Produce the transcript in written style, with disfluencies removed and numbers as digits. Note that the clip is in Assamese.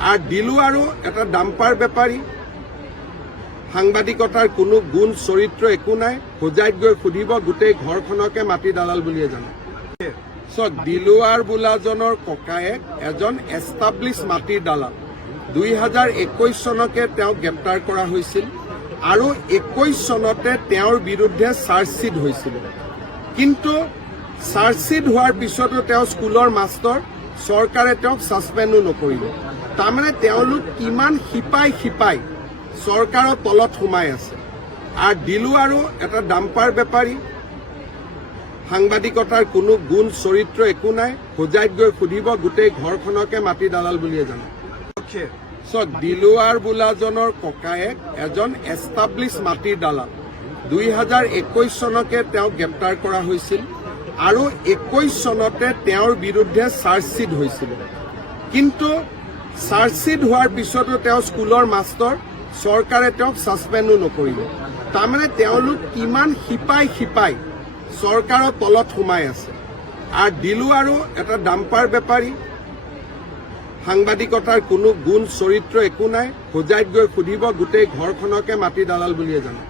আৰু দিলু আৰু এটা ডাম্পাৰ বেপাৰী সাংবাদিকতাৰ কোনো গুণ চৰিত্ৰ একো নাই হোজাইত গৈ সুধিব গোটেই ঘৰখনকে মাটি দালাল বুলিয়ে জানে চক দিলুৱাৰ বোলাজনৰ ককায়েক এজন এষ্টাব্লিছ মাটিৰ দালাল 2021 চনকে তেওঁক গ্ৰেপ্তাৰ কৰা হৈছিল আৰু 21 চনতে তেওঁৰ বিৰুদ্ধে চাৰ্জশ্বিট হৈছিল কিন্তু চাৰ্জশ্বিট হোৱাৰ পিছতো তেওঁ স্কুলৰ মাষ্টৰ চৰকাৰে তেওঁক ছাছপেণ্ডো নকৰিলে তাৰমানে তেওঁলোক কিমান শিপাই চৰকাৰৰ তলত সোমাই আছে আৰু দিলু আৰু এটা ডাম্পাৰ বেপাৰী সাংবাদিকতাৰ কোনো গুণ চৰিত্ৰ একো নাই হোজাইত গৈ সুধিব গোটেই ঘৰখনকে মাটি দালাল বুলিয়ে জানে চক দিলুৱাৰ বোলাজনৰ ককায়েক এজন এষ্টাব্লিছ মাটিৰ দালাল 2021 চনকে তেওঁক গ্ৰেপ্তাৰ কৰা হৈছিল আৰু 21 চনতে তেওঁৰ বিৰুদ্ধে চাৰ্জশ্বিট হৈছিল কিন্তু চাৰ্জশ্বিট হোৱাৰ পিছতো তেওঁ স্কুলৰ মাষ্টৰ চৰকাৰে তেওঁক ছাছপেণ্ডো নকৰিলে তাৰমানে তেওঁলোক কিমান শিপাই চৰকাৰৰ তলত সোমাই আছে আৰু দিলু আৰু এটা ডাম্পাৰ বেপাৰী সাংবাদিকতাৰ কোনো গুণ চৰিত্ৰ একো নাই হোজাইত গৈ সুধিব গোটেই ঘৰখনকে মাটি দালাল বুলিয়ে জানে